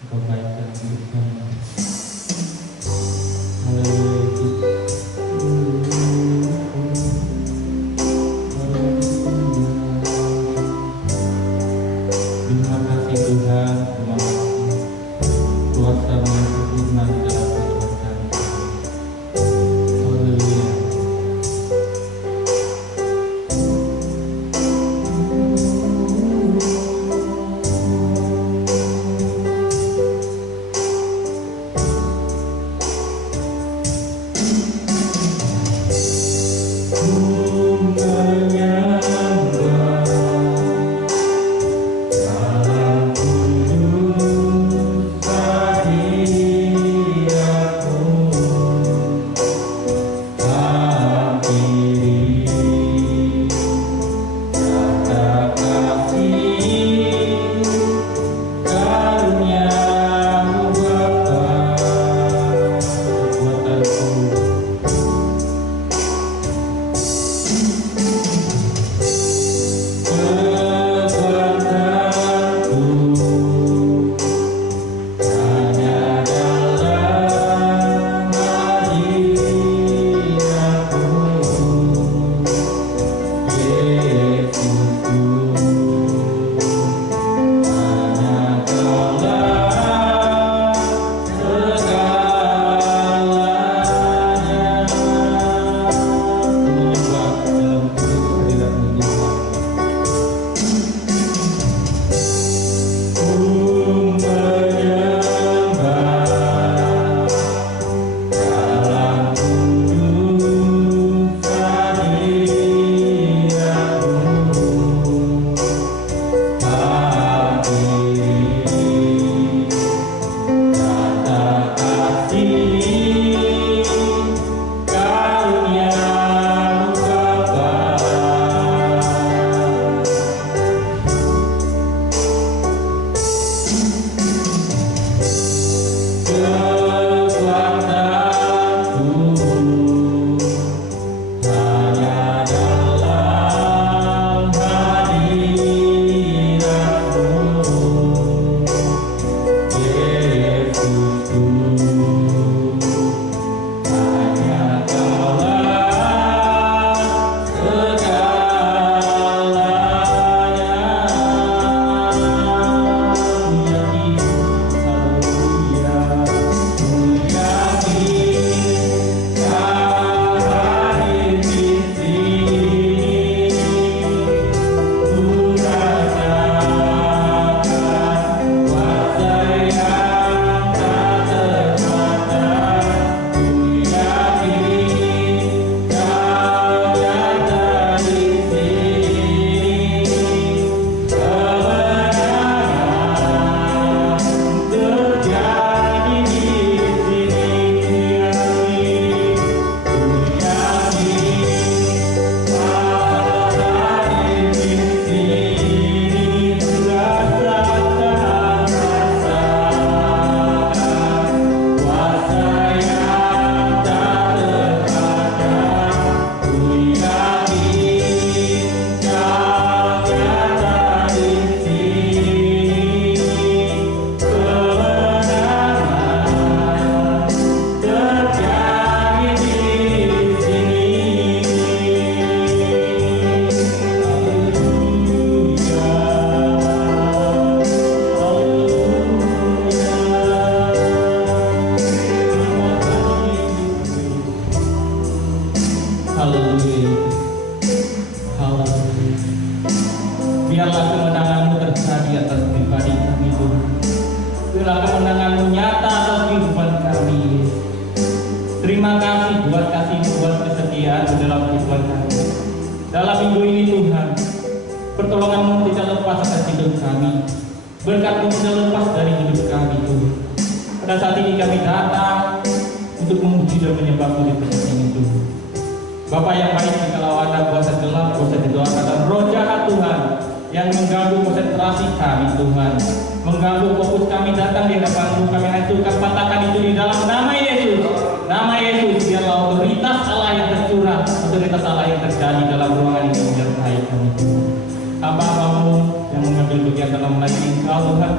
Engkau baikkan hidup kami. Haleluya. Terima kasih Tuhan, terima kasih kuasa-Mu yang sempurna di dalam kehidupan kami. Haleluya. Biarlah kemenangan-Mu terjadi atas pribadi kami Tuhan. Biarlah kemenangan-Mu nyata atas kehidupan kami Yesus. Terima kasih buat kasih-Mu, buat kesetiaan dalam kehidupan kami. Dalam minggu ini Tuhan, pertolongan-Mu tidak lepas atas hidup kami. Berkat-Mu tidak lepas dari hidup kami Tuhan. Pada saat ini kami datang untuk memuji dan menyembah-Mu di tempat ini Tuhan. Bapak yang baik, jikalau ada kuasa gelap, kuasa didoakan dan roh jahat Tuhan yang mengganggu konsentrasi kami Tuhan, mengganggu fokus kami datang di hadapan-Mu, kami hancurkan, patahkan itu di dalam nama Yesus. Nama Yesus, biarlah otoritas Allah yang tercurah, otoritas Allah yang terjadi dalam ruangan ini menyertai kami Tuhan. Hamba-Mu yang mengambil bagian dalam melayani Engkau Tuhan,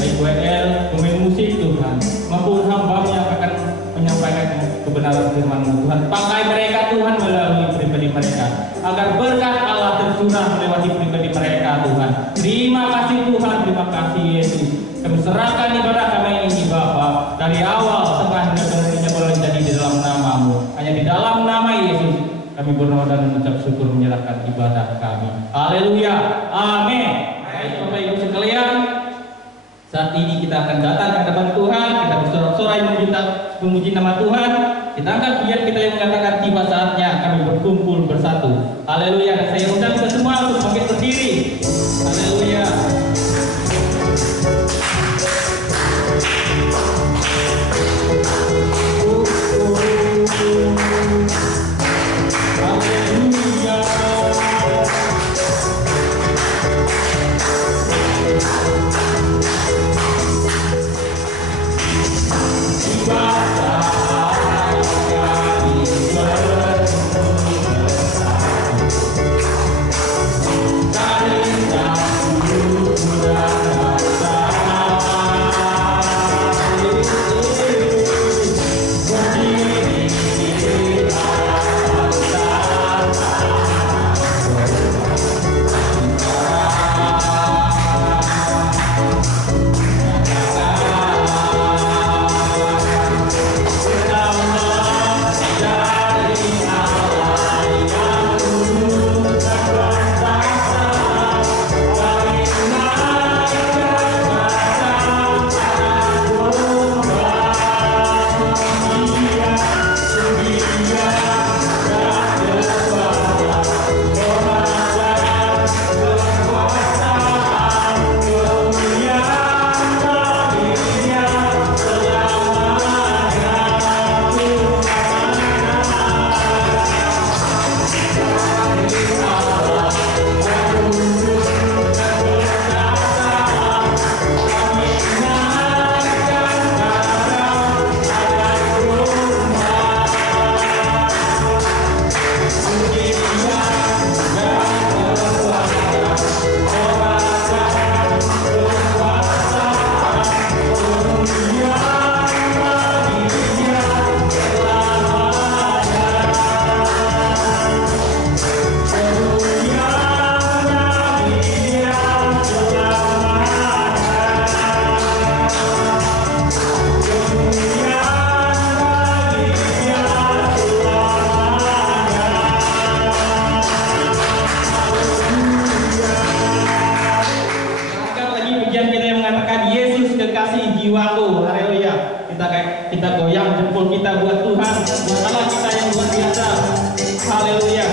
baik WL, pemain musik Tuhan, maupun hamba yang akan menyampaikan kebenaran firman-Mu Tuhan. Pakai mereka Tuhan melalui pribadi mereka, agar berkat Allah tercurah melewati pribadi mereka Tuhan. Terima kasih Tuhan, terima kasih Yesus. Kami serahkan ibadah kami ini Bapa, dari awal, tengah, hingga akhirnya boleh jadi di dalam nama-Mu. Hanya di dalam nama Yesus kami berdoa dan mengucap syukur, menyerahkan ibadah kami. Haleluya, amin. Baik Bapak Ibu sekalian, saat ini kita akan datang ke hadapan Tuhan, kita bersorak-sorai memuji nama Tuhan. Kita angkat biar kita yang mengatakan tiba saatnya kami berkumpul bersatu. Haleluya. Saya undang kita semua untuk bangkit berdiri. Haleluya. Kita goyang jempol kita buat Tuhan, buat Allah kita yang luar biasa. Haleluya.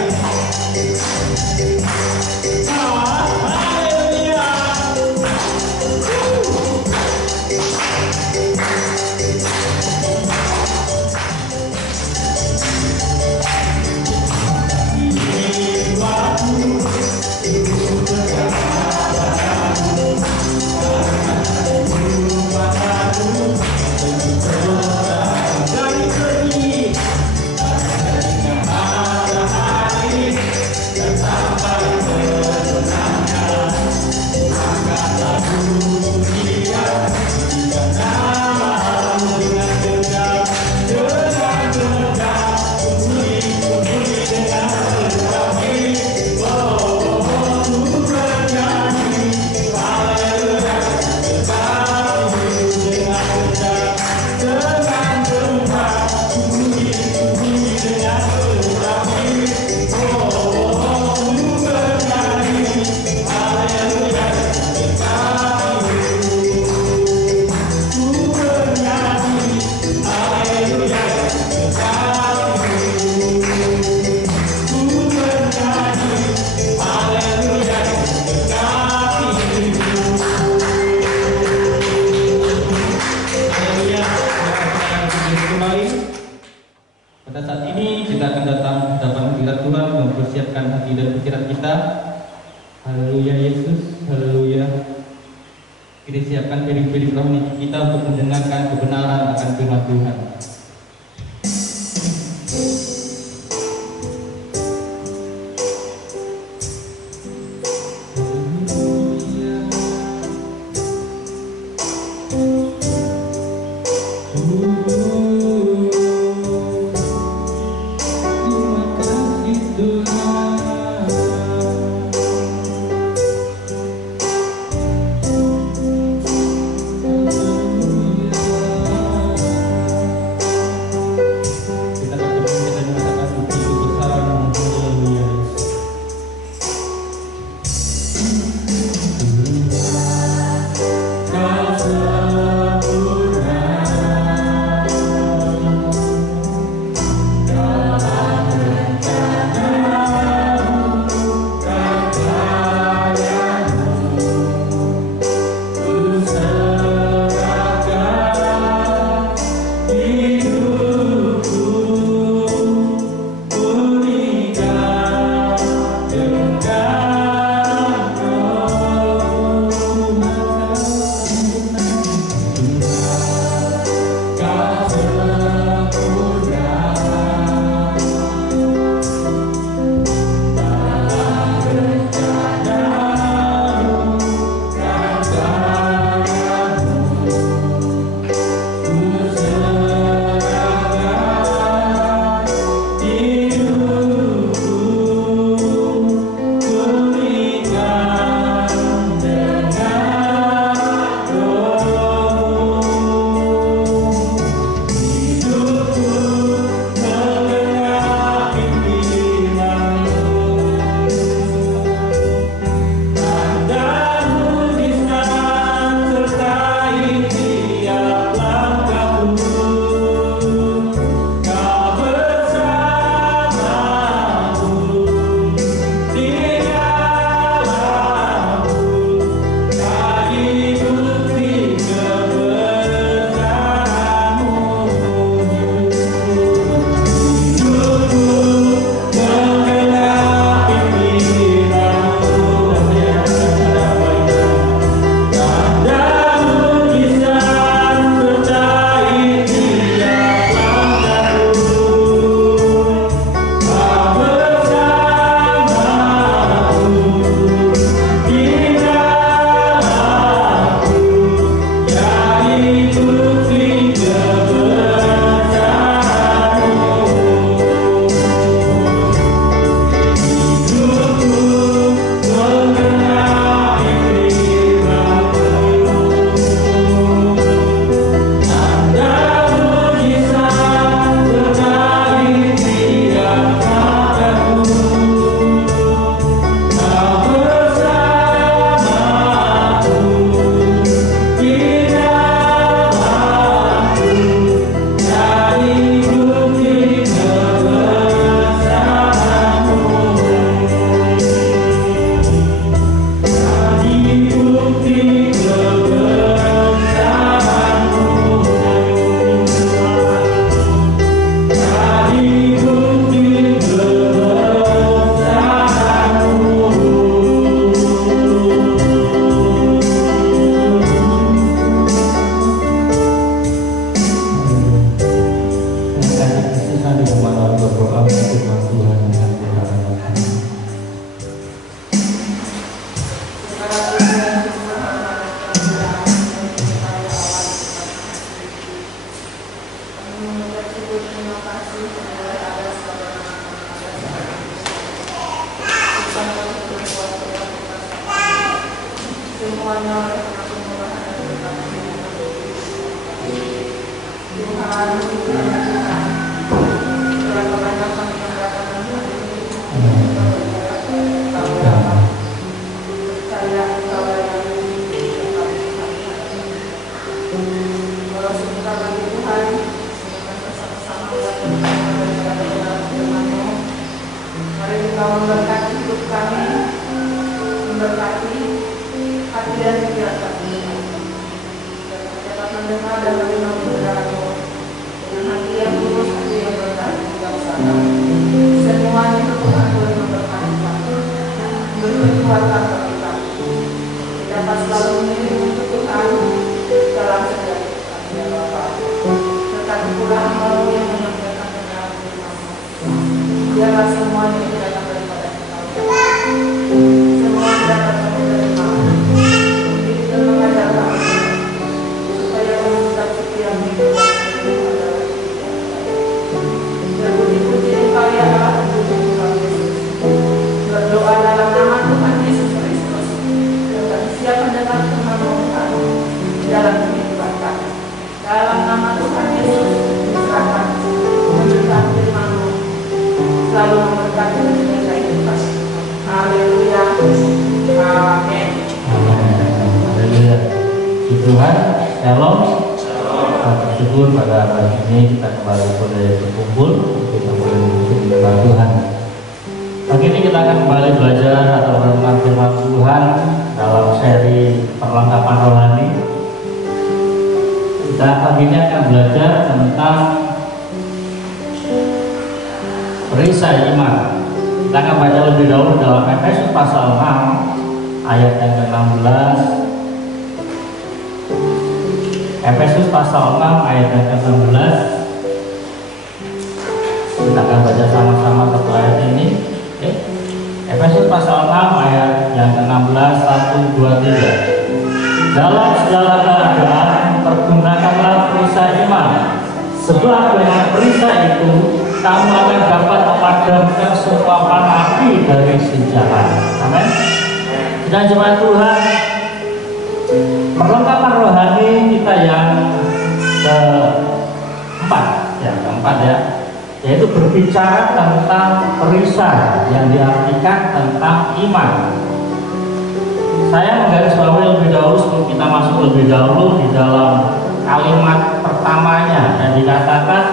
Kita siapkan piring-piring rohani kita untuk mendengarkan kebenaran akan firman Tuhan. Tuhan, Shalom. Bersyukur pada hari ini kita kembali boleh berkumpul, kita boleh mendengar Tuhan. Pagi ini kita akan kembali belajar atau merenungkan firman Tuhan dalam seri perlengkapan rohani. Kita pagi ini akan belajar tentang perisai iman. Kita akan baca lebih dahulu dalam Efesus pasal 6 ayat yang ke-16. Efesus pasal 6 ayat yang ke-16. Kita akan baca sama-sama satu ayat ini. Oke. Efesus pasal 6 ayat yang ke-16, 1, 2, 3. Dalam segala keadaan pergunakanlah perisai iman, sebab dengan perisai itu kamu akan dapat memadamkan semua panah api dari si jahat. Amin. Dan jemaat Tuhan, perlengkapan rohani kita yang keempat ya, yaitu berbicara tentang perisai yang diartikan tentang iman. Saya menggarisbawahi lebih dahulu sebelum kita masuk lebih dahulu di dalam kalimat pertamanya yang dikatakan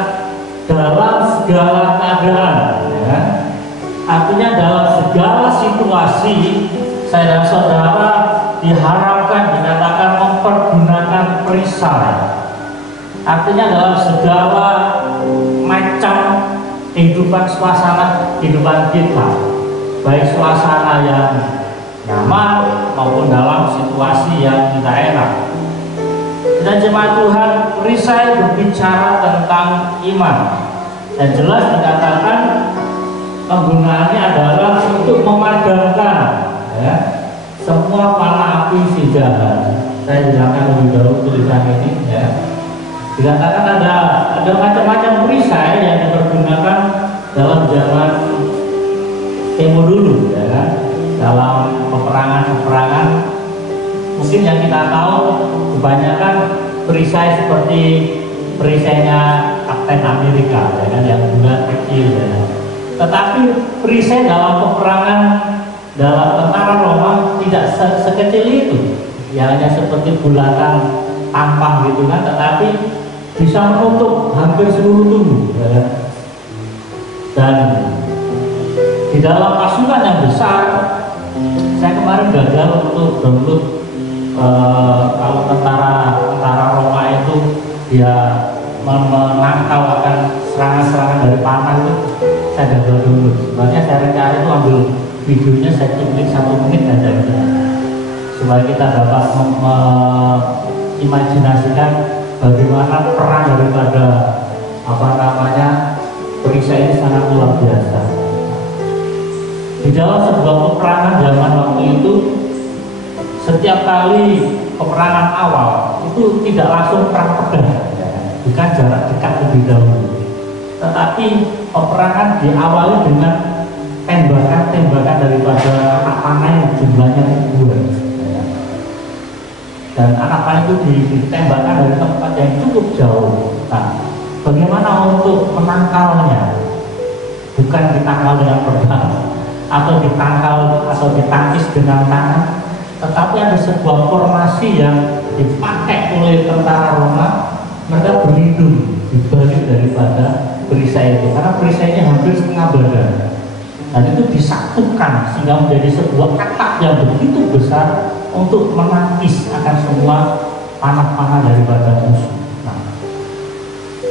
dalam segala keadaan, ya. Artinya dalam segala situasi saya dan saudara diharapkan dikatakan mempergunakan perisai. Artinya dalam segala macam kehidupan suasana kehidupan kita, baik suasana yang nyaman maupun dalam situasi yang tidak enak. Dan jemaat Tuhan, perisai berbicara tentang iman dan jelas dikatakan penggunaannya adalah untuk memadamkan, ya, semua panah api si jahat. Saya jelaskan lebih dahulu tulisan ini, ya. Dikatakan ada macam-macam perisai yang dipergunakan dalam zaman tempo dulu, ya kan? Dalam peperangan mungkin yang kita tahu kebanyakan perisai seperti perisainya Kapten Amerika, ya kan, yang bulat kecil, ya. Tetapi perisai dalam peperangan dalam tentara Roma tidak sekecil itu, ya, hanya seperti bulatan tampang gitu kan, tetapi bisa menutup hampir seluruh tubuh, ya kan? Dan di dalam pasukan yang besar, saya kemarin gagal untuk download kalau tentara Roma itu dia menangkal akan serangan-serangan dari panah itu, saya gagal download. Sebenarnya saya rencana itu ambil videonya, saya klik 1 menit aja gitu, supaya kita dapat imajinasikan bagaimana peran daripada perisai ini sangat luar biasa. Di dalam sebuah peperangan zaman waktu itu, setiap kali peperangan awal itu tidak langsung perang pedang, bukan jarak dekat lebih dahulu, tetapi peperangan diawali dengan tembakan daripada anak panah yang jumlahnya ribuan, dan anak panah itu ditembakkan dari tempat yang cukup jauh. Nah, bagaimana untuk menangkalnya? Bukan ditangkal dengan pedang atau ditangkis dengan tangan, tetapi ada sebuah formasi yang dipakai oleh tentara Roma. Mereka berlindung di balik daripada perisai itu, karena perisainya hampir setengah badan, dan itu disatukan sehingga menjadi sebuah atap yang begitu besar untuk menangkis akan semua panah-panah daripada musuh. Nah,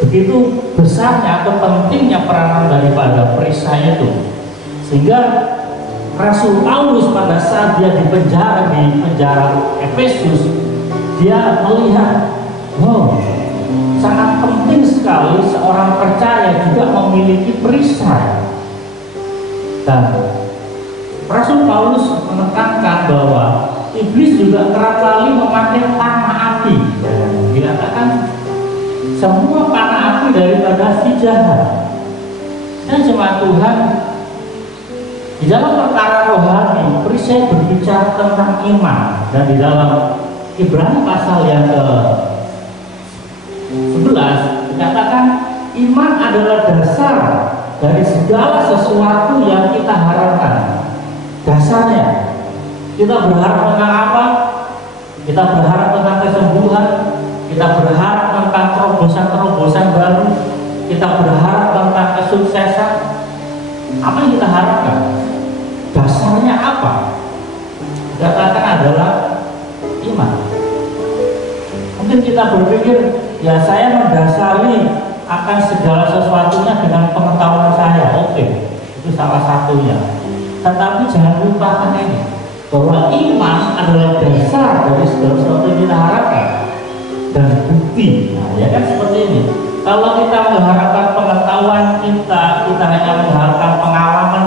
begitu besarnya atau pentingnya peranan daripada perisai itu, sehingga Rasul Paulus pada saat dia di penjara Efesus, dia melihat, wow, sangat penting sekali seorang percaya juga memiliki perisai. Dan Rasul Paulus menekankan bahwa iblis juga kerap kali memakai panah api. Dikatakan semua panah api daripada si jahat. Dan jemaat Tuhan, di dalam perkara rohani, perisai berbicara tentang iman, dan di dalam Ibrani pasal yang ke-11 dikatakan iman adalah dasar dari segala sesuatu yang kita harapkan. Dasarnya kita berharap tentang apa? kita berharap tentang kesembuhan, kita berharap tentang terobosan-terobosan baru, kita berharap tentang kesuksesan. Apa yang kita harapkan? Dasarnya apa? Katakan adalah iman. Mungkin kita berpikir, ya saya mendasari akan segala sesuatunya dengan pengetahuan saya. Oke, itu salah satunya. Tetapi jangan lupakan ini, bahwa iman adalah dasar dari segala sesuatu yang kita harapkan dan bukti. Nah, ya kan seperti ini. Kalau kita mengharapkan pengetahuan kita hanya mengharapkan pengalaman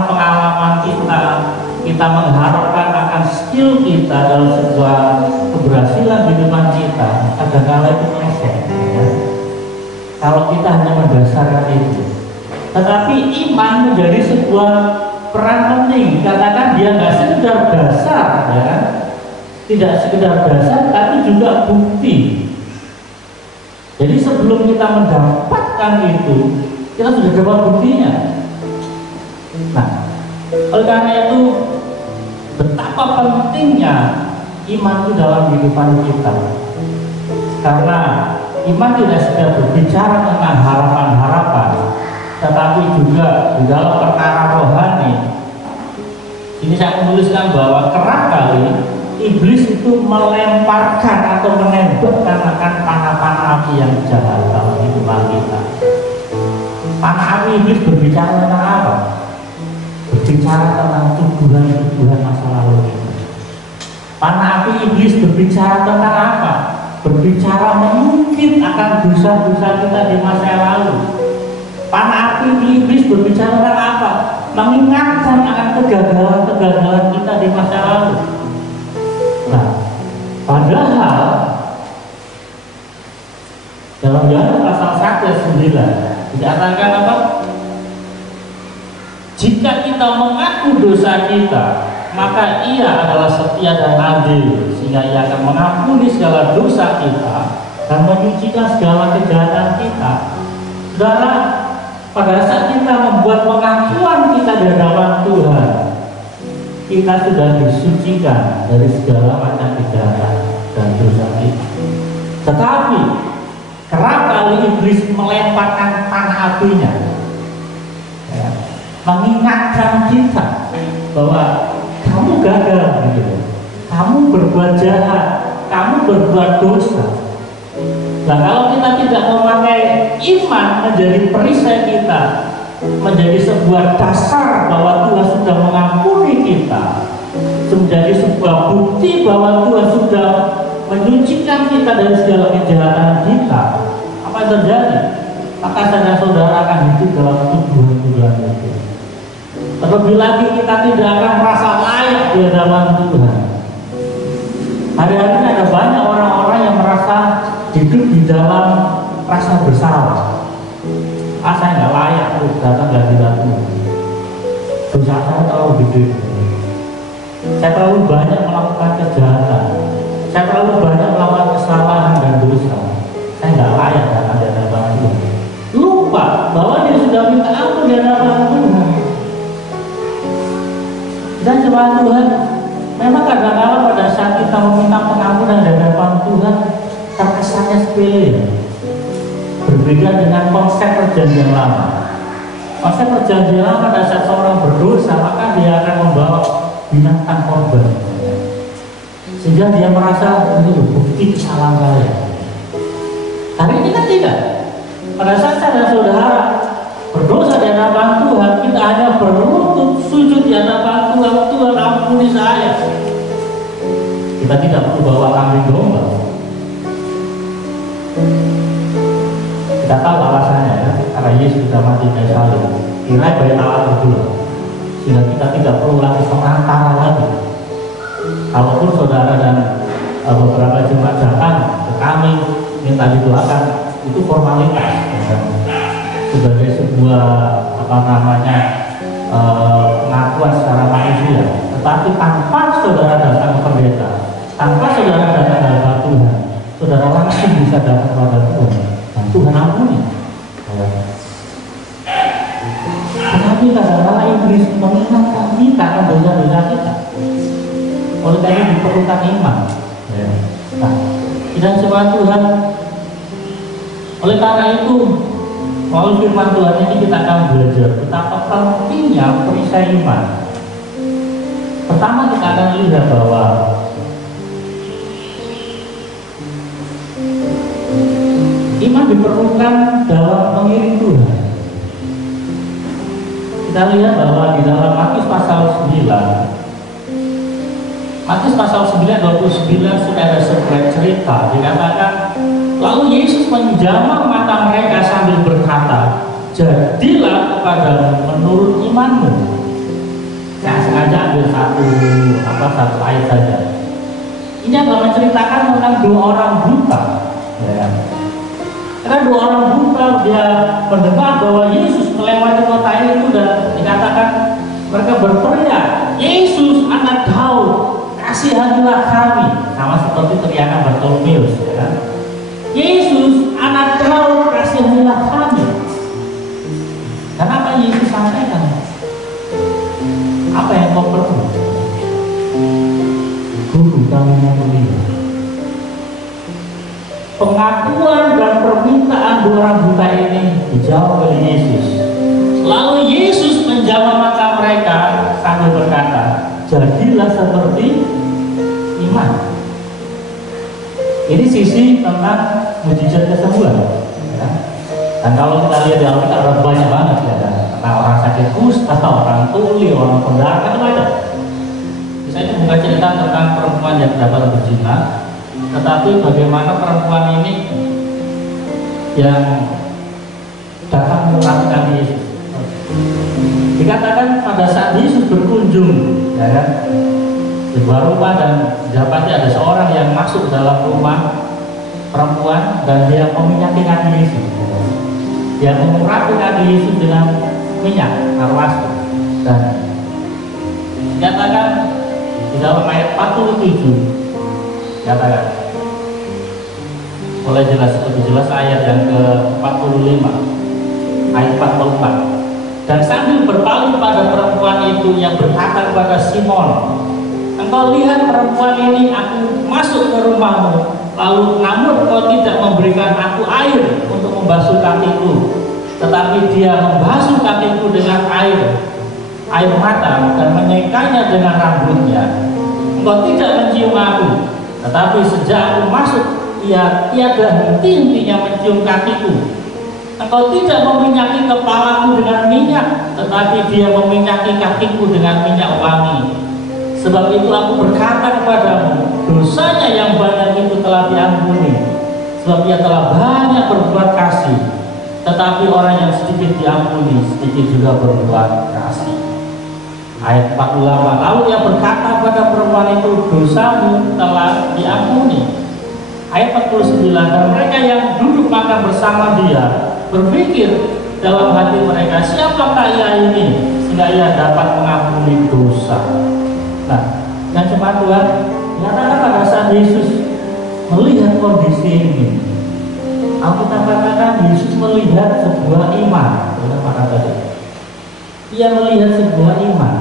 kita mengharapkan akan skill kita dalam sebuah keberhasilan kehidupan kita, kadang-kadang itu meleset. Ya. Kalau kita hanya mendasarkan itu, tetapi iman menjadi sebuah peran penting. Katakan dia nggak sekedar dasar, ya kan? Tidak sekedar dasar, tapi juga bukti. Jadi sebelum kita mendapatkan itu, kita sudah dapat buktinya. Nah, oleh karena itu, betapa pentingnya iman itu dalam kehidupan kita. Karena iman tidak sekedar berbicara tentang harapan-harapan, tetapi juga di dalam perkara rohani. Ini saya menuliskan bahwa kerap kali iblis itu melemparkan atau menembakkan akan panah-panah api yang jahat dalam kehidupan kita. Panah api iblis berbicara tentang apa? Berbicara tentang tuduhan-tuduhan masa lalu kita. Panah api iblis berbicara tentang apa? Berbicara mungkin akan dosa-dosa kita di masa yang lalu. Panah api iblis berbicara tentang apa? Mengingatkan akan kegagalan-kegagalan kita di masa lalu. Nah, padahal dalam Yohanes pasal 1 ayat 9 dikatakan apa? Jika kita mengaku dosa kita, maka Ia adalah setia dan adil, sehingga Ia akan mengampuni segala dosa kita dan menyucikan segala kejahatan kita. Saudara, pada saat kita membuat pengakuan kita di hadapan Tuhan, kita sudah disucikan dari segala macam kejahatan dan dosa kita. Tetapi kerap kali iblis melemparkan panah apinya, ya, mengingatkan kita bahwa kamu gagal, gitu. Kamu berbuat jahat, kamu berbuat dosa. Nah, kalau kita tidak memakai iman menjadi perisai kita, menjadi sebuah dasar bahwa Tuhan sudah mengampuni kita, menjadi sebuah bukti bahwa Tuhan sudah menyucikan kita dari segala kejahatan kita, apa yang terjadi? Maka saudara-saudara akan hidup dalam tuduhan-tuduhan itu. Terlebih lagi kita tidak akan merasa layak di hadapan Tuhan. Hari-hari ini ada banyak orang-orang yang merasa hidup di dalam rasa bersalah. Saya nggak layak untuk datang ke hadirat Tuhan. Dosa saya terlalu gede. Saya terlalu banyak melakukan kejahatan. Saya terlalu banyak melakukan kesalahan dan dosa. Saya nggak layak datang ke hadirat Tuhan. Lupa bahwa dia sudah minta ampun di hadapan Tuhan. Dan jemaat Tuhan, memang kadang-kadang pada saat kita meminta pengampunan di hadapan Tuhan, terkesannya sepele. Berbeda dengan konsep perjanjian lama. Konsep perjanjian lama pada saat seorang berdosa, maka dia akan membawa binatang korban, sehingga dia merasa ini bukti kesalahan saya. Hari ini kan tidak. Pada saat saudara berdosa di hadapan Tuhan, kita hanya berlutut sujud di hadapan Tuhan. Tuhan ampuni saya. Kita tidak perlu bawa kambing domba. Kita tahu alasannya, ya, karena Yesus sudah mati kayu salib, tirai bayi Allah berdua, sehingga kita tidak perlu lagi perantara lagi. Kalaupun saudara dan beberapa jemaat datang ke kami minta didoakan, itu formalitas, ya, sebagai sebuah pengakuan secara manusia. Tetapi tanpa saudara datang ke pendeta, tanpa saudara datang kepada Tuhan, saudara langsung bisa datang kepada Tuhan. Tuhan ampuni. Tetapi kadang-kadang iblis mengingatkan kita akan dosa-dosa kita. Oleh karena diperlukan iman. Ya. Dan jemaat Tuhan, oleh karena itu melalui firman Tuhan ini kita akan belajar betapa pentingnya perisai iman. Pertama kita akan lihat bahwa iman diperlukan dalam mengiring Tuhan. Kita lihat bahwa di dalam Matius pasal 9, Matius pasal 9:29 sudah ada sebuah cerita, dikatakan lalu Yesus menjamah mata mereka sambil berkata, jadilah kepadamu menurut imanmu. Saya sengaja ambil satu ayat saja. Ini adalah menceritakan tentang dua orang buta. Ya. Karena dua orang buta dia mendengar bahwa Yesus melewati kota itu dan dikatakan mereka berteriak, Yesus anak Daud, kasihanilah kami, sama seperti teriakan Bartolomeus, ya. Yesus anak Daud, kasihanilah kami. Dan apa Yesus sampaikan? Apa yang kau perlu? Guru kami yang mulia. Pengakuan dan permintaan dua orang buta ini dijawab oleh Yesus. Lalu Yesus menjawab mata mereka sambil berkata, jadilah seperti iman. Ini sisi tentang mujizat kesembuhan, ya. Dan kalau kita lihat di Alkitab ada banyak banget ya, tentang orang sakit kusta, orang tuli, orang pendarah, itu banyak. Misalnya bukan cerita tentang perempuan yang dapat berzina, tetapi bagaimana perempuan ini yang datang mengurapi kami Yesus. Dikatakan pada saat Yesus berkunjung, ya kan, di sebuah rumah dan dapati ada seorang yang masuk dalam rumah perempuan dan dia meminyaki kaki Yesus. Dia mengurapi kaki Yesus dengan minyak arwasku. Dan dikatakan di dalam ayat 47, dikatakan mulai lebih jelas ayat yang ke-45, ayat 44. Dan sambil berpaling pada perempuan itu yang berkata kepada Simon, engkau lihat perempuan ini, aku masuk ke rumahmu, lalu namun engkau tidak memberikan aku air untuk membasuh kakiku, tetapi dia membasuh kakiku dengan air mata dan menyekanya dengan rambutnya. Engkau tidak mencium aku, tetapi sejak aku masuk, ia tiada henti-hentinya mencium kakiku. Engkau tidak meminyaki kepalaku dengan minyak, tetapi dia meminyaki kakiku dengan minyak wangi. Sebab itu aku berkata kepadamu, dosanya yang banyak itu telah diampuni, sebab ia telah banyak berbuat kasih. Tetapi orang yang sedikit diampuni, sedikit juga berbuat kasih. Ayat 48, lalu ia berkata pada perempuan itu, dosamu telah diampuni. Ayat 49, dan mereka yang duduk makan bersama dia berpikir dalam hati mereka, siapakah ia ini sehingga ia dapat mengampuni dosa. Nah, yang jemaat Tuhan, nyatakan pada saat Yesus melihat kondisi ini, aku katakan Yesus melihat sebuah iman. Ia melihat sebuah iman.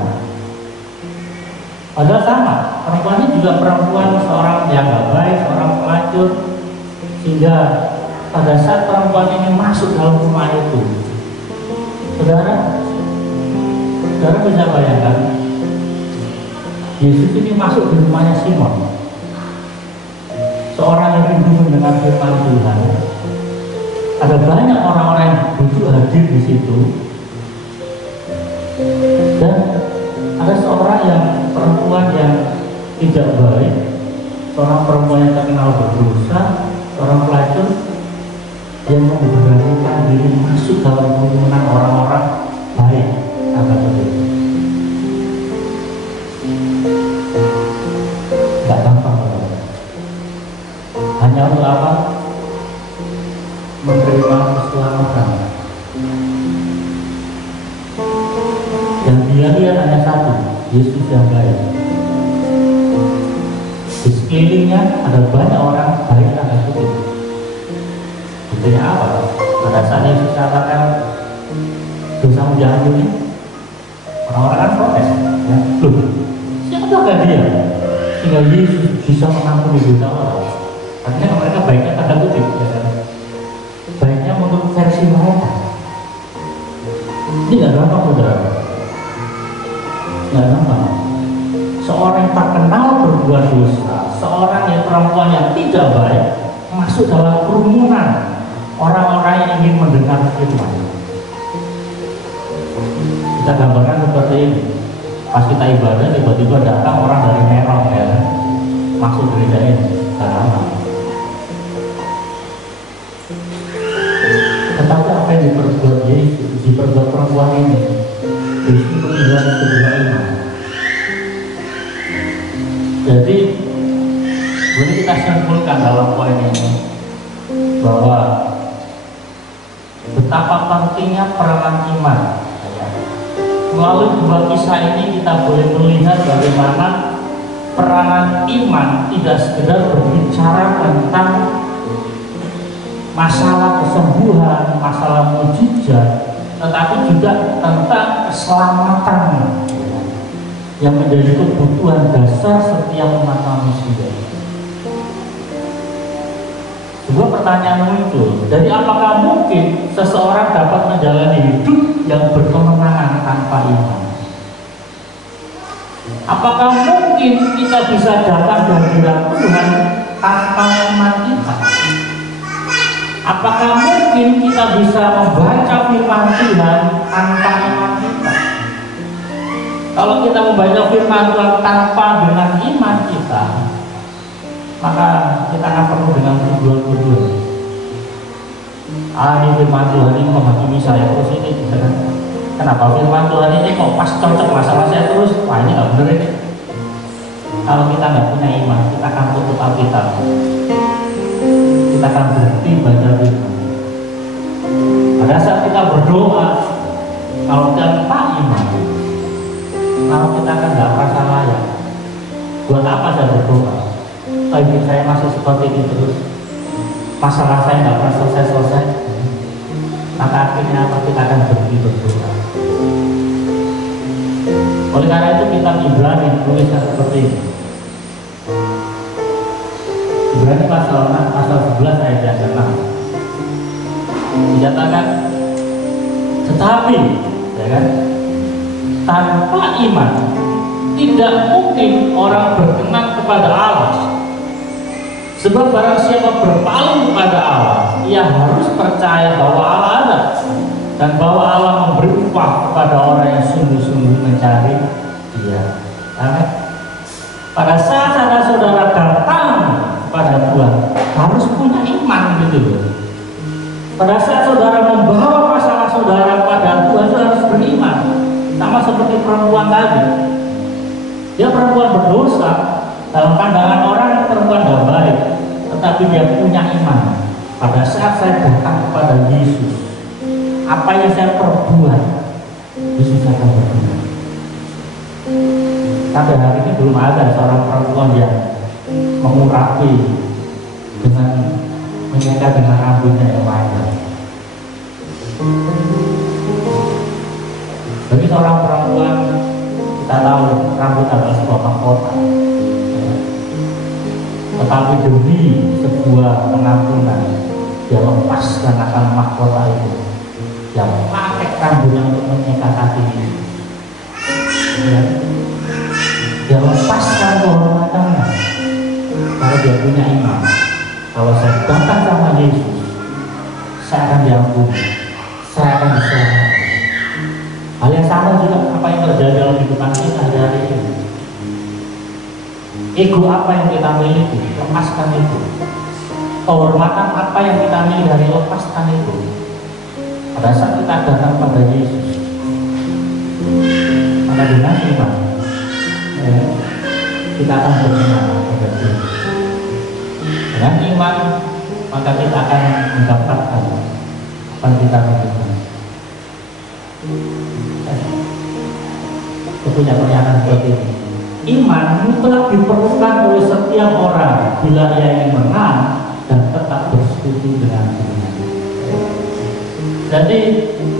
Padahal sama, perempuan ini juga perempuan seorang yang gak baik, seorang pelacur, sehingga pada saat perempuan ini masuk dalam rumah itu, saudara bisa bayangkan, Yesus ini masuk di rumahnya Simon, seorang yang rindu mendengar firman Tuhan. Ada banyak orang-orang yang duduk hadir di situ, dan ada seorang yang perempuan yang tidak baik, seorang perempuan yang terkenal berdosa, seorang pelacur yang memberanikan diri masuk dalam kerumunan orang-orang baik. Gak gampang, hanya untuk apa? Menerima keselamatan. Yang dia lihat hanya satu, Yesus yang baik. Di sekelilingnya ada banyak orang baik tanda kutip. Buktinya apa? Pada saat Yesus katakan dosamu diampuni, orang-orang kan protes, ya. Loh, siapakah dia sehingga Yesus bisa mengampuni dosa orang? Artinya mereka mereka baiknya tanda kutip, ya kan? Baiknya menurut versi mereka. Ini nggak gampang, saudara. Nggak gampang. Seorang yang terkenal berbuat dosa, seorang yang perempuan yang tidak baik masuk dalam kerumunan orang-orang yang ingin mendengar firman. Kita gambarkan seperti ini. Pas kita ibadah, tiba-tiba datang orang dari Merong, ya kan? Masuk gereja ini, karena tetapi apa yang diperbuat Yesus, diperbuat perempuan ini, Yesus meninggalkan sebuah iman. Jadi, boleh kita simpulkan dalam poin ini bahwa betapa pentingnya peranan iman. Melalui dua kisah ini kita boleh melihat bagaimana peranan iman tidak sekedar berbicara tentang masalah kesembuhan, masalah mujizat, tetapi juga tentang keselamatan yang menjadi kebutuhan dasar setiap umat manusia. Sebuah pertanyaan muncul, jadi apakah mungkin seseorang dapat menjalani hidup yang berkemenangan tanpa iman? Apakah mungkin kita bisa datang ke hadirat Tuhan tanpa iman kita? Apakah mungkin kita bisa membaca firman Tuhan tanpa iman kita? Kalau kita membaca firman Tuhan tanpa dengan iman kita, maka kita akan penuh dengan tuduhan-tuduhan. Ini firman Tuhan ini menghakimi saya terus ini, kan? Kenapa firman Tuhan ini kok pas cocok masalah saya terus? Wah, ini nggak benar ini. Kalau kita nggak punya iman, kita akan tutup Alkitab. Kita akan berhenti baca firman. Pada saat kita berdoa, kalau tanpa iman, kalau kita akan nggak merasa layak. Buat apa saya berdoa? Hidup saya masih seperti ini terus, masalah saya nggak pernah selesai. Maka akhirnya apa? Kita akan berhenti berdoa. Oleh karena itu kitab Ibrani tulisnya seperti ini. Ibrani pasal 11 ayat yang ke-6 dinyatakan, tetapi, ya kan, tanpa iman tidak mungkin orang berkenan kepada Allah. Sebab barang siapa berpaling kepada Allah, ia harus percaya bahwa Allah ada dan bahwa Allah memberi upah kepada orang yang sungguh-sungguh mencari Dia. Amin. Pada saat saudara datang kepada Tuhan, harus punya iman, gitu loh. Pada saat saudara membawa masalah saudara kepada Tuhan, saudara harus beriman. Sama seperti perempuan tadi, dia perempuan berdosa, dalam pandangan orang perempuan tidak baik, tetapi dia punya iman. Pada saat saya datang kepada Yesus, apa yang saya perbuat, Yesus akan berkenan. Sampai hari ini belum ada seorang perempuan yang mengurapi dengan menyeka dengan rambutnya yang panjang. Bagi seorang perempuan, kita tahu rambut adalah sebuah mahkota. Tetapi demi sebuah pengampunan, dia lepaskan akan mahkota itu. Dia pakai rambutnya untuk menyeka kaki ini. Dia lepaskan kehormatannya karena dia punya iman. Kalau saya datang sama Yesus, saya akan diampuni, saya akan diselamatkan. Hal yang sama juga apa yang terjadi dalam kehidupan kita hari ini. Ego apa yang kita miliki, lepaskan itu. Kehormatan apa yang kita miliki, lepaskan itu. Pada saat kita datang pada Yesus, maka dengan iman kita akan berkenan pada Dia. Dengan iman maka kita akan mendapatkan apa yang kita inginkan. Saya punya pernyataan seperti ini. Iman mutlak diperlukan oleh setiap orang bila ia ingin menang dan tetap bersekutu dengan Tuhan. Jadi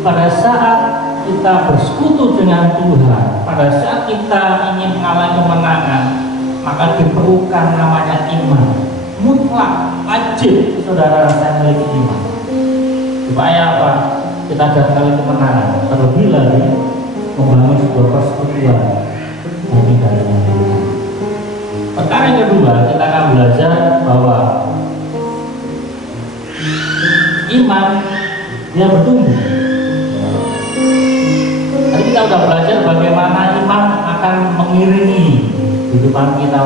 pada saat kita bersekutu dengan Tuhan, pada saat kita ingin mengalami kemenangan, maka diperlukan namanya iman. mutlak, wajib saudara saya memiliki iman. Supaya apa? Kita ada kali kemenangan, terlebih lagi membangun sebuah persekutuan bagi kalian. Perkara yang kedua, kita akan belajar bahwa iman dia bertumbuh. Tadi kita sudah belajar bagaimana iman akan mengiringi kehidupan kita,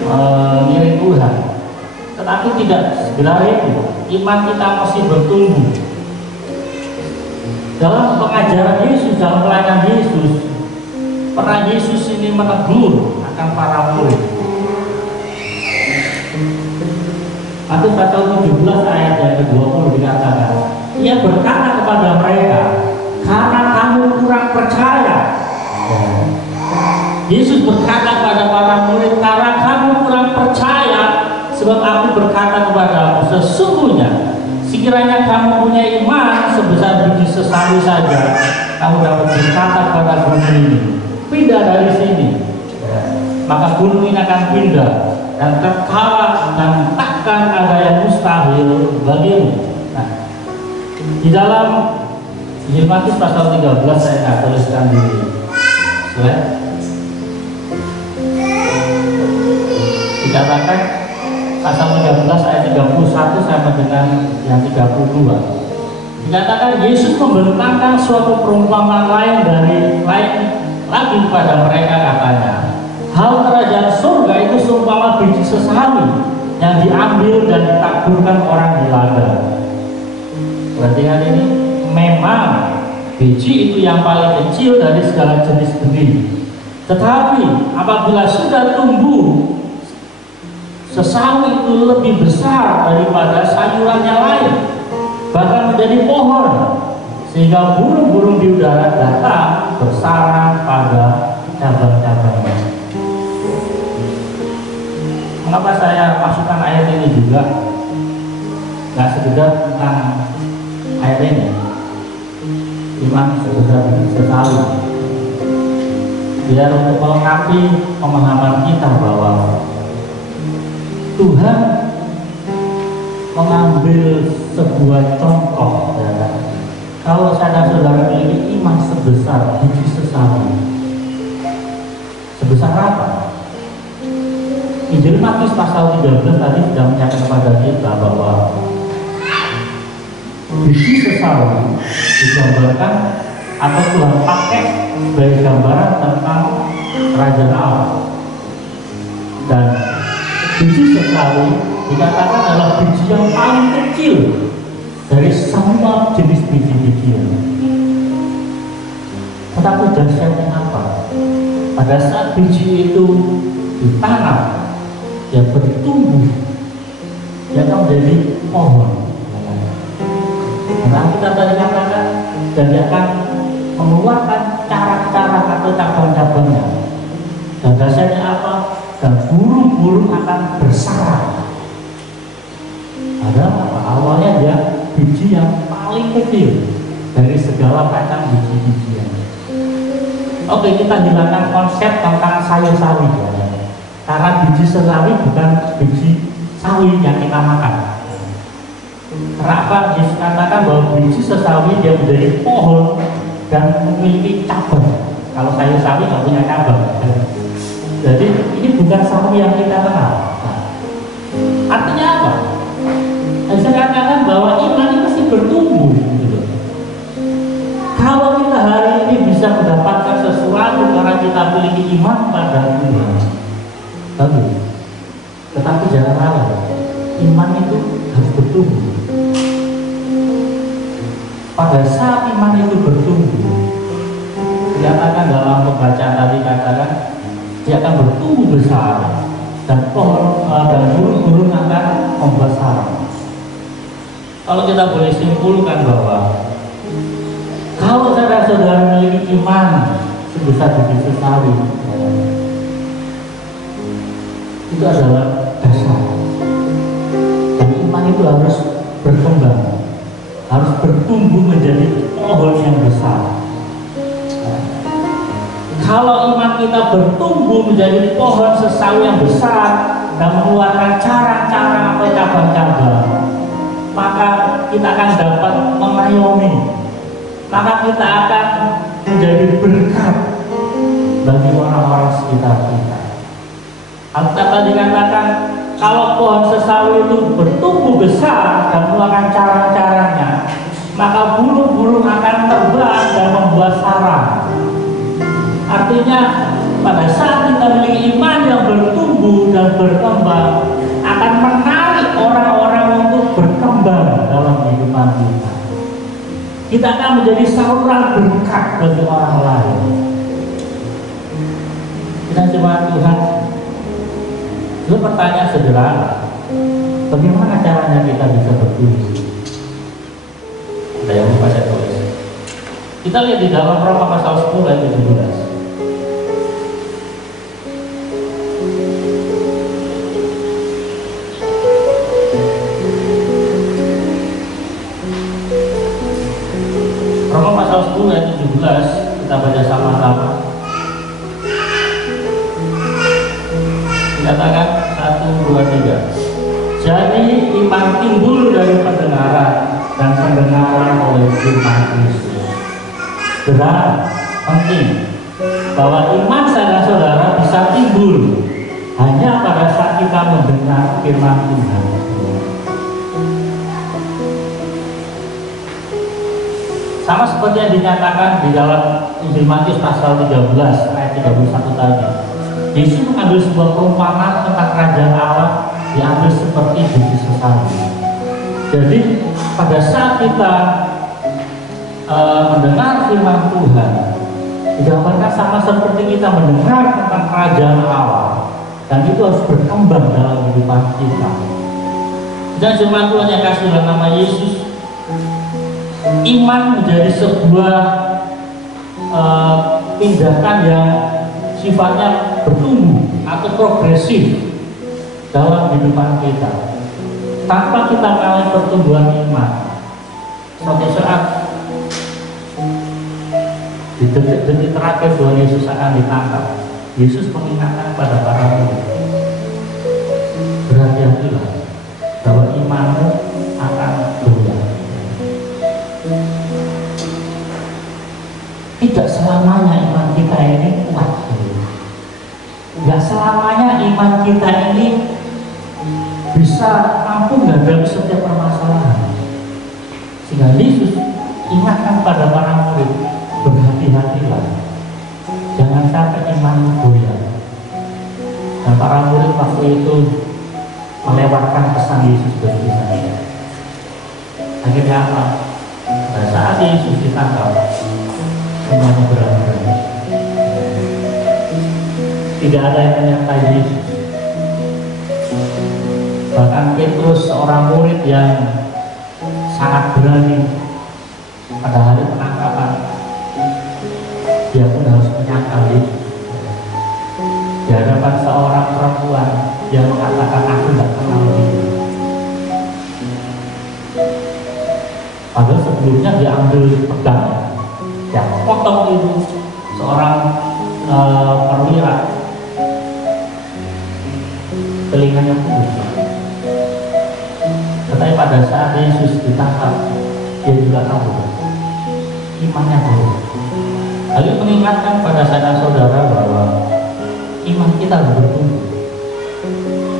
mengiringi Tuhan. Tetapi tidak segera itu, iman kita mesti bertumbuh. Dalam pengajaran Yesus, dalam pelayanan Yesus, pernah Yesus ini menegur akan para murid. Matius pasal 17 ayat yang ke-20 dikatakan, ia berkata kepada mereka, karena kamu kurang percaya. Yesus berkata kepada para murid, karena kamu kurang percaya, sebab aku berkata kepadamu, sesungguhnya sekiranya kamu punya iman sebesar biji sesawi saja, kamu dapat berkata kepada gunung ini, pindah dari sini, maka gunung ini akan pindah dan terkala, dan takkan ada yang mustahil bagimu. Nah, di dalam Injil Matius pasal 13 saya akan tuliskan di slide. Dikatakan pasal 13 ayat 31 sampai dengan yang 32. Dikatakan Yesus membentangkan suatu perumpamaan lain lagi kepada mereka, katanya, hal kerajaan surga itu seumpama biji sesawi yang diambil dan ditaburkan orang di ladang. Perhatikan ini, memang biji itu yang paling kecil dari segala jenis benih. Tetapi apabila sudah tumbuh, sesawi itu lebih besar daripada sayuran yang lain, bahkan menjadi pohon, sehingga burung-burung di udara datang bersarang pada cabang-cabangnya. Mengapa saya masukkan ayat ini juga? Gak sekedar tentang ayat ini, iman sebesar sesawi, biar untuk melengkapi pemahaman kita bahwa Tuhan mengambil sebuah contoh, ya. Kalau saudara-saudara memiliki iman sebesar biji sesawi, sebesar apa? Injil Matius pasal 13 tadi sudah mencatat kepada kita bahwa biji sesawi digambarkan atau Tuhan pakai sebagai gambaran tentang kerajaan Allah, dan biji sesawi dikatakan adalah biji yang paling kecil dari semua jenis biji-bijian. Tetapi dahsyatnya apa? Pada saat biji itu ditanam, dia bertumbuh, dia akan menjadi pohon. Nah, kita tadi katakan, dan dia akan mengeluarkan cara-cara atau cabang-cabangnya. Dan dahsyatnya apa? Dan burung-burung akan bersarang. Ada apa? Awalnya dia biji yang paling kecil dari segala macam biji-bijian. Oke, kita hilangkan konsep tentang sayur sawi, ya. Karena biji sesawi bukan biji sawi yang kita makan. Kenapa Yesus katakan bahwa biji sesawi dia menjadi pohon dan memiliki cabang? Kalau sayur sawi nggak punya cabang. Jadi ini bukan sawi yang kita kenal. Nah, artinya apa? Saya katakan bahwa iman ini mesti bertumbuh. Gitu. Kalau kita hari ini bisa mendapatkan sesuatu karena kita memiliki iman pada Tuhan, tetapi jangan salah, iman itu harus bertumbuh. Pada saat iman itu bertumbuh, dikatakan dalam pembacaan tadi, katakan dia akan bertumbuh besar dan pohon dan burung-burung akan membuat sarang. Kalau kita boleh simpulkan bahwa kalau saudara-saudara memiliki iman sebesar biji sesawi, itu adalah dasar. Dan iman itu harus berkembang, harus bertumbuh menjadi pohon yang besar. Kalau iman kita bertumbuh menjadi pohon sesawi yang besar, dan mengeluarkan cara-cara atau cabang-cabang, maka kita akan dapat mengayomi, maka kita akan menjadi berkat bagi orang-orang sekitar kita. Alkitab tadi katakan, kalau pohon sesawi itu bertumbuh besar dan mengeluarkan cara-caranya, maka burung-burung akan terbang dan membuat sarang. Artinya, pada saat kita memiliki iman yang bertumbuh dan berkembang, akan menarik orang-orang untuk berkembang dalam kehidupan kita. Kita akan menjadi saluran berkat bagi orang lain. Kita coba Tuhan. Itu pertanyaan sederhana. Bagaimana caranya kita bisa bertumbuh? Ada yang lupa saya tulis. Kita lihat di dalam Roma pasal 10 ayat 17. Roma pasal 10 ayat 17, kita baca sama-sama. Dikatakan 1, 2, 3. Jadi iman timbul dari pendengaran, dan pendengaran oleh firman Kristus. Berat, penting bahwa iman saudara-saudara bisa timbul hanya pada saat kita mendengar firman Tuhan. Sama seperti yang dinyatakan di dalam Injil Matius pasal 13 ayat 31 tadi. Yesus mengambil sebuah perumpamaan tentang kerajaan Allah, diambil seperti biji sesawi. Jadi pada saat kita mendengar firman Tuhan, digambarkan sama seperti kita mendengar tentang kerajaan Allah, dan itu harus berkembang dalam kehidupan kita. Dan firman Tuhan yang kasih dalam nama Yesus, iman menjadi sebuah tindakan yang sifatnya bertumbuh atau progresif dalam kehidupan kita. Tanpa kita mengalami pertumbuhan iman, suatu saat di detik-detik terakhir Tuhan Yesus akan ditangkap, Yesus mengingatkan pada para murid, berhati-hatilah bahwa imanmu akan goyah. Tidak selamanya iman kita ini kuat. Tidak selamanya iman kita ini bisa mampu menghadapi setiap permasalahan. Sehingga Yesus ingatkan pada para murid, berhati-hatilah, jangan sampai imanmu goyah. Dan para murid waktu itu melewatkan pesan Yesus bagi saya. Akhirnya apa? Pada saat Yesus ditangkap, semuanya berani. Tidak ada yang menyertai Yesus. Bahkan Petrus, seorang murid yang sangat berani, pada hari penangkapan dia pun harus menyangkal Yesus di hadapan seorang perempuan yang mengatakan, aku tidak kenal dia. Padahal sebelumnya dia ambil pedang, dia potong itu seorang perwira, telinganya putus. Tetapi pada saat Yesus ditangkap, dia juga tahu imannya goyah. Lalu mengingatkan pada saudara-saudara bahwa iman kita harus bertumbuh.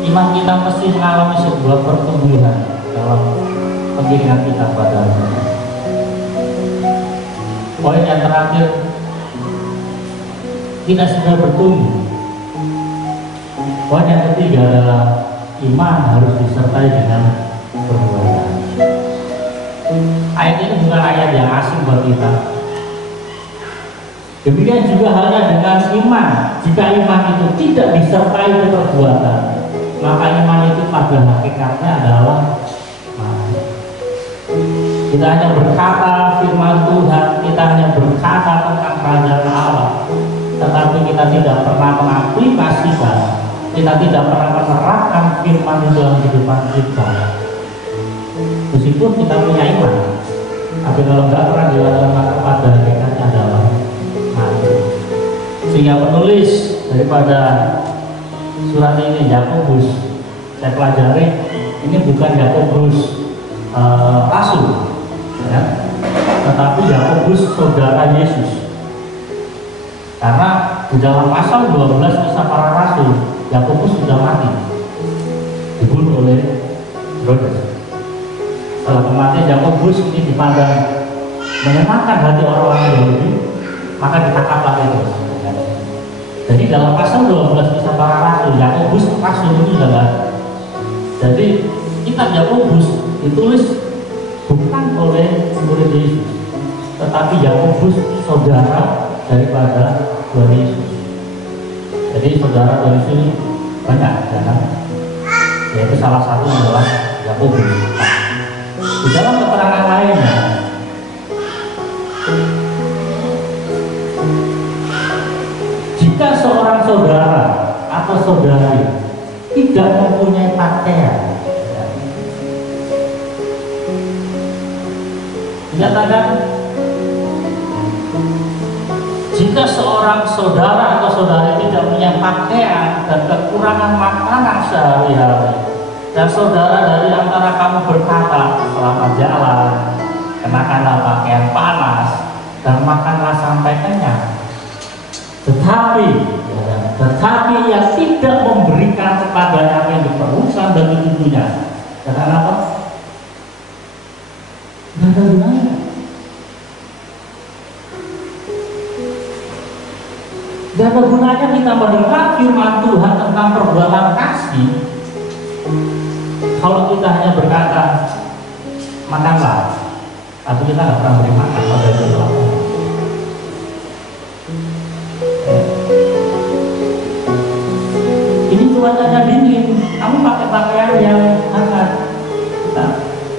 Iman kita mesti mengalami sebuah pertumbuhan dalam pengiringan kita pada Allah. Poin yang terakhir, kita sudah bertumbuh. Poin yang ketiga adalah iman harus disertai dengan perbuatan. Ayat ini bukan ayat yang asing buat kita. Demikian juga halnya dengan iman. Jika iman itu tidak disertai dengan perbuatan, maka iman itu pada hakikatnya adalah mati. Kita hanya berkata firman Tuhan, kita hanya berkata tentang kerajaan Allah, tetapi kita tidak pernah mengaplikasikan, kita tidak pernah menerapkan firman itu dalam kehidupan kita. Meskipun kita punya iman, tapi kalau nggak pernah dilakukan, maka pada hakikatnya adalah mati. Sehingga penulis daripada surat ini, Yakobus, saya pelajari, ini bukan Yakobus rasul, ya, tetapi Yakobus saudara Yesus. Karena di dalam pasal 12 kisah para rasul, Yakobus sudah mati, dibunuh oleh Herodes. Setelah kematian Yakobus ini dipandang menyenangkan hati orang-orang Yahudi, maka ditangkaplah Petrus. Jadi dalam pasal 12 kisah para rasul, Yakobus rasul itu sudah ada. Jadi kitab Yakobus ditulis bukan oleh murid Yesus, tetapi Yakobus saudara daripada Tuhan Yesus. Jadi saudara Tuhan Yesus ini banyak, ya kan? Yaitu salah satu adalah Yakobus. Di dalam keterangan lainnya, jika seorang saudara atau saudari tidak mempunyai pakaian, dikatakan jika seorang saudara atau saudari tidak punya pakaian dan kekurangan makanan sehari-hari, dan saudara dari antara kamu berkata, selama jalan kenakanlah pakaian panas dan makanlah sampai kenyang, tetapi ia tidak memberikan kepadanya apa yang diperlukan bagi tubuhnya, kata apa? Tidak ada gunanya. Tidak ada gunanya kita mendengar firman Tuhan tentang perbuatan kasih kalau kita hanya berkata makanlah, tapi kita nggak pernah beri makan pada itu. Ini cuacanya dingin, kamu pakai pakaian yang hangat,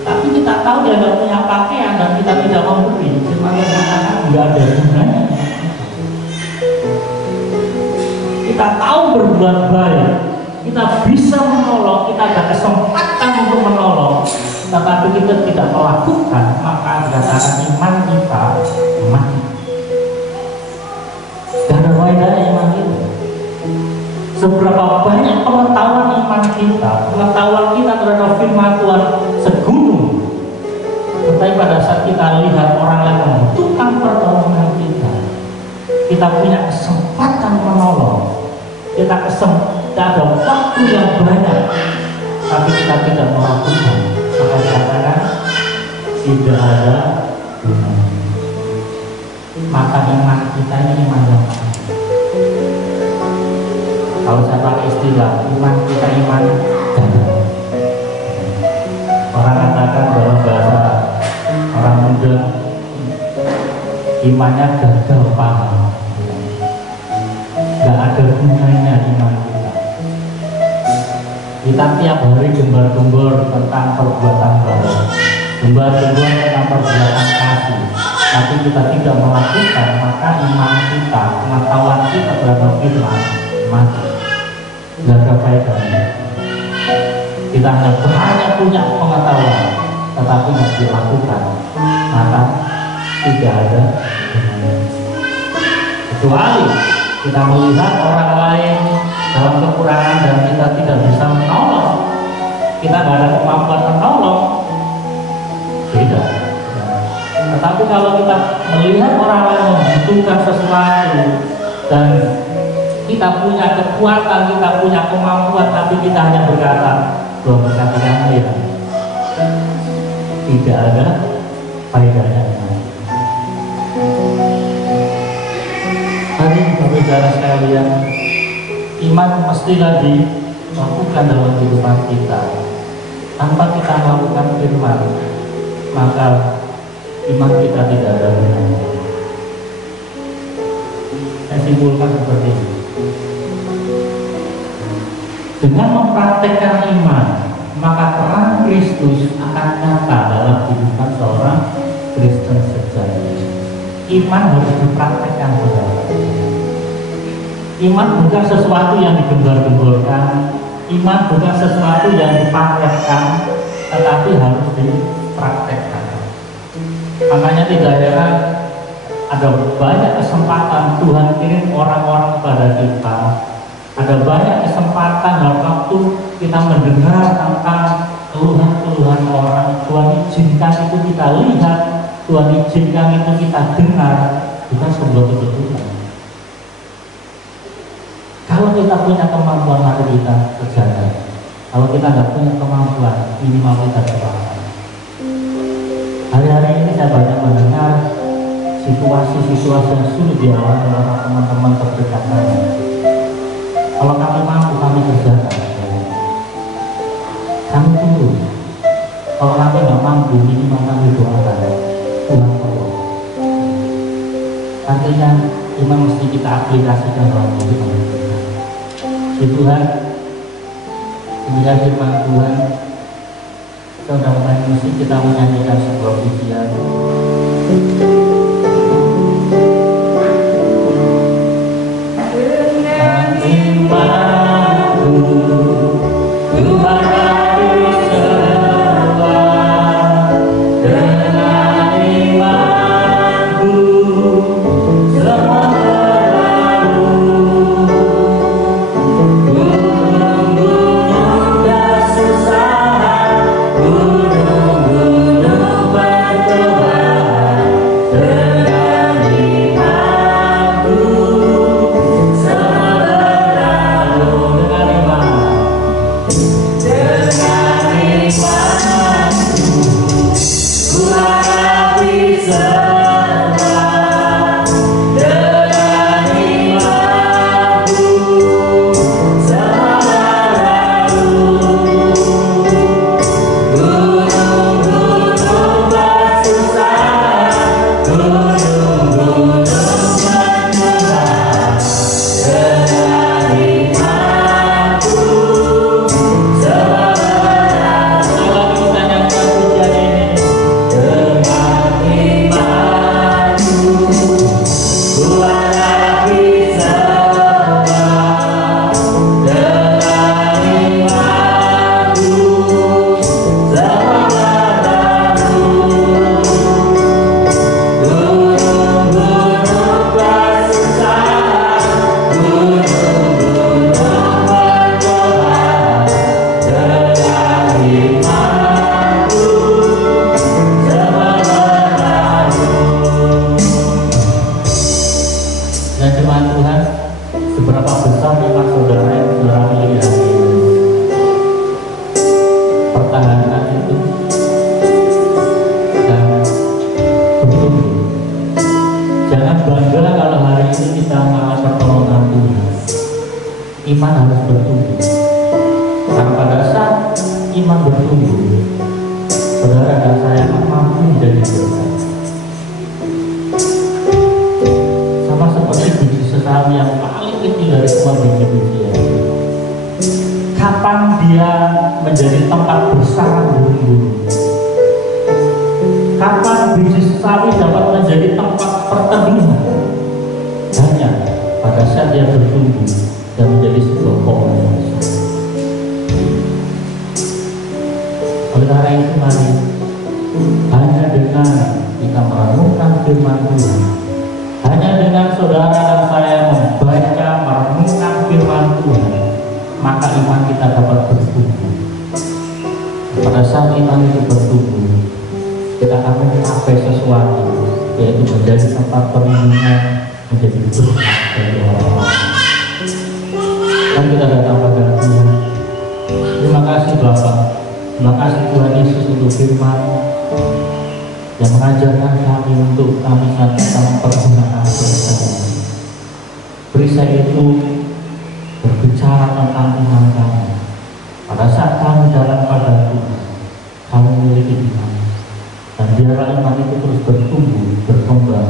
tapi kita tahu dia nggak punya pakaian dan kita tidak memberi, semakin makanan nggak ada gunanya. Kita tahu berbuat baik, kita bisa menolong, kita ada kesempatan untuk menolong, tetapi kita tidak melakukan, maka dikatakan iman kita mati. Tidak ada faedahnya iman kita. Seberapa banyak pengetahuan iman kita, pengetahuan kita terhadap firman Tuhan segunung, tetapi pada saat kita lihat orang lain membutuhkan pertolongan kita punya kesempatan menolong, kita ada waktu yang banyak, tapi kita tidak melakukan, maka dikatakan tidak ada gunanya. Maka iman kita ini iman yang mati. Kalau saya pakai istilah iman kita iman gagal. Orang katakan dalam bahasa orang muda, imannya gagal paham. Gak ada gunanya iman kita. Kita tiap hari gembar-gembor tentang perbuatan baik, gembar-gembor tentang perbuatan kasih, tapi kita tidak melakukan, maka iman kita, pengetahuan kita terhadap firman mati. Gak ada faedahnya. Kita hanya banyak punya pengetahuan, tetapi tidak dilakukan, maka tidak ada gunanya. Kecuali kita melihat orang lain dalam kekurangan dan kita tidak bisa menolong, kita tidak ada kemampuan menolong, beda. Tetapi kalau kita melihat orang lain membutuhkan sesuatu dan kita punya kekuatan, kita punya kemampuan, tapi kita hanya berkata, Tuhan berkati kamu ya, tidak ada faedahnya. Hari saudara sekalian, iman mestilah dilakukan dalam kehidupan kita. Tanpa kita melakukan firman, maka iman kita tidak ada gunanya. Saya simpulkan seperti ini. Dengan mempraktekkan iman, maka terang Kristus akan nyata dalam kehidupan seorang Kristen sejati. Iman harus dipraktekkan, saudara. Iman bukan sesuatu yang digembar-gemborkan, iman bukan sesuatu yang dipamerkan, tetapi harus dipraktekkan. Makanya tidak heran ada banyak kesempatan Tuhan kirim orang-orang kepada kita Ada banyak kesempatan dalam waktu kita mendengar tentang keluhan-keluhan orang. Tuhan izinkan itu kita lihat, Tuhan izinkan itu kita dengar, bukan sebuah kebetulan. Kalau kita punya kemampuan, mari kita kerjakan. Kalau kita nggak punya kemampuan, minimal kita doakan. Hari-hari ini saya banyak mendengar situasi-situasi yang sulit dialami oleh teman-teman terdekat kami. Kalau kami mampu, kami kerjakan. Kami tunggu. Kalau kami nggak mampu, minimal kami doakan. Tuhan tolong. Artinya, iman mesti kita aplikasikan dalam hidup kita. Tuhan, kemudian firman Tuhan, kita sudah mulai musik, kita menyanyikan sebuah pujian. Iman harus bertumbuh. Karena pada saat iman bertumbuh, saudara dan saya mampu menjadi berkat. Sama seperti biji sesawi yang paling kecil dari semua biji-bijian. Kapan dia menjadi tempat bersarang burung-burung? Kapan biji sesawi dapat menjadi tempat perteduhan? Hanya pada saat dia bertumbuh dan menjadi sebuah pohon yang besar. Oleh karena itu, mari hanya dengan kita merenungkan firman Tuhan, hanya dengan saudara dan saya membaca, merenungkan firman Tuhan, maka iman kita dapat bertumbuh. Pada saat iman itu bertumbuh, kita akan mencapai sesuatu, yaitu menjadi tempat perlindungan, menjadi berkat bagi orang-orang. Dan kita datang pada Tuhan. Terima kasih Bapa. Terima kasih Tuhan Yesus untuk firman yang mengajarkan kami untuk kami nyatakan mempergunakan perisai. Perisai itu berbicara tentang iman kami. Pada saat kami dalam pada Tuhan, kami memiliki iman. Dan biarlah iman itu terus bertumbuh, berkembang,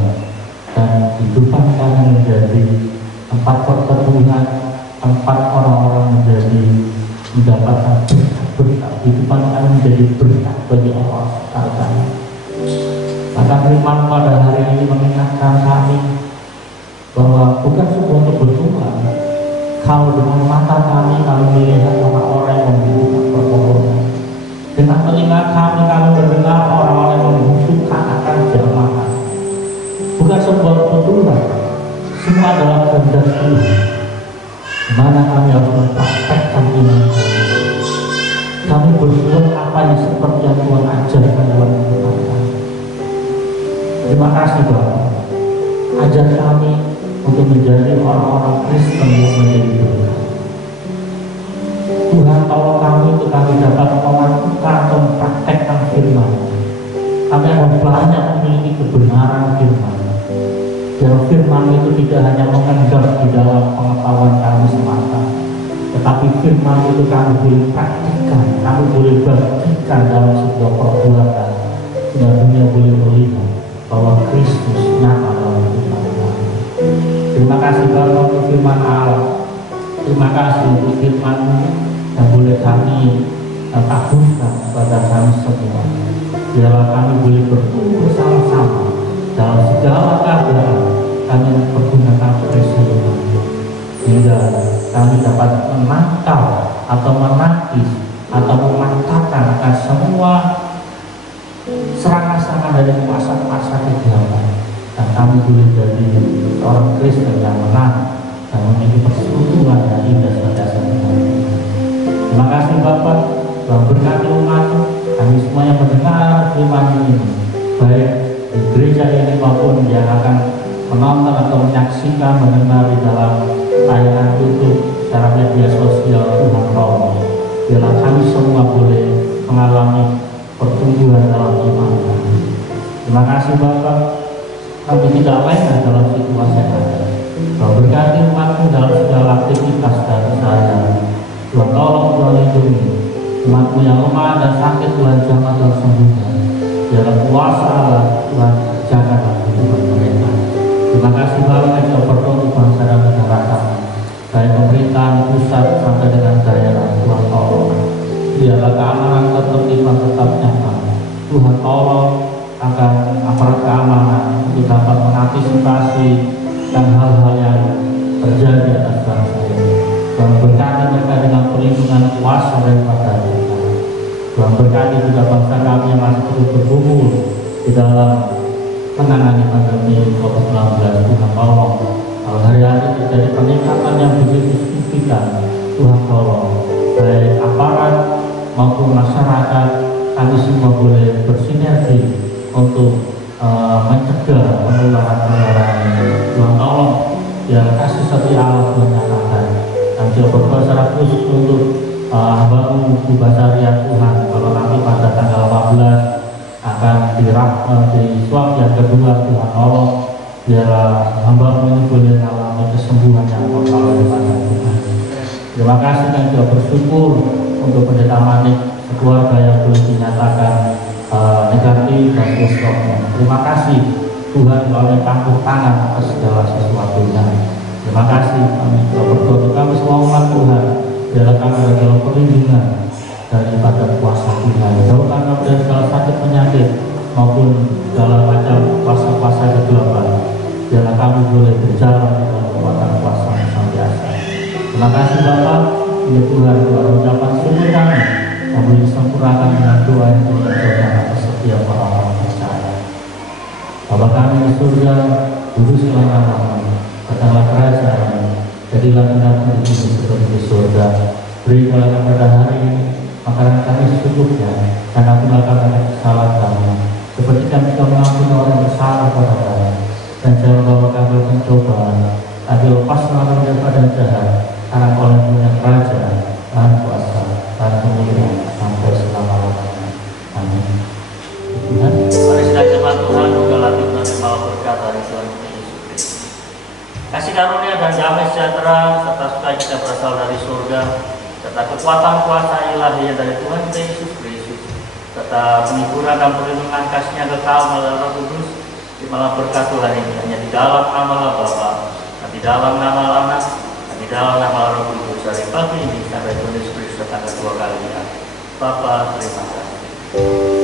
dan kehidupan kami menjadi tempat pertemuan, tempat orang-orang menjadi mendapatkan berkat, kehidupan kami menjadi berkat bagi orang sekitar kami. Maka firman pada hari ini mengingatkan kami bahwa bukan sebuah kebetulan kalau dengan mata kami melihat orang-orang yang membutuhkan pertolongan, dengan telinga kami mendengar orang-orang yang membutuhkan akan jamaah. Bukan sebuah kebetulan, semua adalah kehendak Tuhan. Di mana kami Terima kasih Bapak. Ajar kami untuk menjadi orang-orang Kristen yang menjadi berkat. Tuhan, tolong kami untuk kami dapat melakukan atau mempraktekkan firman. Kami akan banyak memiliki kebenaran firman. Dan firman itu tidak hanya mengendap di dalam pengetahuan kami semata, tetapi firman itu kami boleh praktikkan, kami boleh bagikan dalam sebuah perbuatan, sehingga dunia boleh melihat bahwa Kristus nyata dalam firman kami. Terima kasih Bapak untuk firman Allah. Terima kasih untuk firman yang boleh kami taburkan kepada kami semua. Biarlah kami boleh bertumbuh bersama-sama dalam segala keadaan. Kami mempergunakan firman sehingga kami dapat menangkal atau menangkis atau memantapkan akan semua serangan-serangan dari kuasa-kuasa kejahatan, dan kami boleh jadi orang Kristen yang menang dan memiliki persekutuan yang indah senantiasa dengan Tuhan. Terima kasih Bapak, Tuhan berkati umat kami semua yang mendengar firman ini, baik di gereja ini maupun yang akan menonton atau menyaksikan, mendengar di dalam tayangan YouTube secara media sosial. Tuhan tolong, biarlah kami semua boleh mengalami pertumbuhan dalam iman kami. Terima kasih Bapak, kami tidak lengah dalam situasi yang ada. Tuhan berkati umat-Mu dalam segala aktivitas dan usaha. Tuhan tolong, Tuhan lindungi umat-Mu yang lemah dan sakit. Tuhan jamah Tuhan sembuhkan. Biarlah kuasa Allah Tuhan kerjakan dalam kehidupan mereka. Terima kasih Bapak yang berdoa bangsa dan negara kami, baik pemerintahan pusat sampai dengan daerah. Tuhan tolong, biarlah keamanan ketertiban tetap nyata. Tuhan tolong agar aparat keamanan untuk dapat mengantisipasi dan hal-hal yang terjadi atas bangsa ini. Tuhan berkati mereka dengan perlindungan kuasa daripada Tuhan. Tuhan berkati juga bangsa kami yang masih terus bergumul di dalam menangani pandemi COVID-19. Tuhan tolong, kalau hari-hari terjadi peningkatan yang begitu signifikan, Tuhan tolong, baik aparat maupun masyarakat, kami semua boleh bersinergi untuk mencegah penularan ini. Tuhan tolong, biar kasih setia Allah Tuhan nyatakan, dan juga berdoa secara khusus untuk hamba-Mu Bu Basaria Tuhan, kalau nanti pada tanggal 14 akan di swab yang kedua. Tuhan tolong, biar hamba-Mu ini boleh mengalami kesembuhan yang total daripada Tuhan. Terima kasih dan juga bersyukur untuk Pendeta Manik sekeluarga yang boleh dinyatakan negatif dan swabnya. Terima kasih Tuhan melalui campur tangan atas segala sesuatunya. Terima kasih, kami berdoa untuk kami semua umat Tuhan, biarlah kami ada dalam perlindungan daripada kuasa Tuhan. Jauhkan kami dari segala sakit penyakit maupun segala macam kuasa-kuasa kegelapan. Biarlah kami boleh berjalan dalam kekuatan kuasa yang senantiasa. Terima kasih Bapak, ini Tuhan, doa ucapan syukur kami yang boleh disempurnakan dengan doa yang diucapkan atas setiap orang-orang percaya. Bapa kami di surga, kuduslah namamu, datanglah kerajaan-Mu, jadilah kehendak-Mu di bumi seperti di surga. Berikanlah kepada hari ini makanan kami secukupnya, dan ampunilah kami kesalahan kami, seperti kami juga mengampuni orang yang bersalah kepada kami. Dan jangan bawa kami ke pencobaan, tapi lepaslah kami daripada jahat, karena Engkau yang punya kerajaan dan kuasa dan kemuliaan sampai selama-lamanya. Amin. Tuhan, mari kita jemaat Tuhan juga latih nanti malah berkat dari Tuhan Yesus Kristus. Kasih karunia dan damai sejahtera serta sukacita berasal dari surga, serta kekuatan kuasa ilahi dari Tuhan Yesus Kristus, serta penghiburan dan perlindungan kasih-Nya kekal melalui Roh Kudus, di malam berkat Tuhan ini hanya di dalam nama Bapa, dan di dalam nama Anak, dan di dalam nama Roh Kudus, dari pagi ini sampai Tuhan Yesus Kristus datang kedua kalinya. Bapa, terima kasih.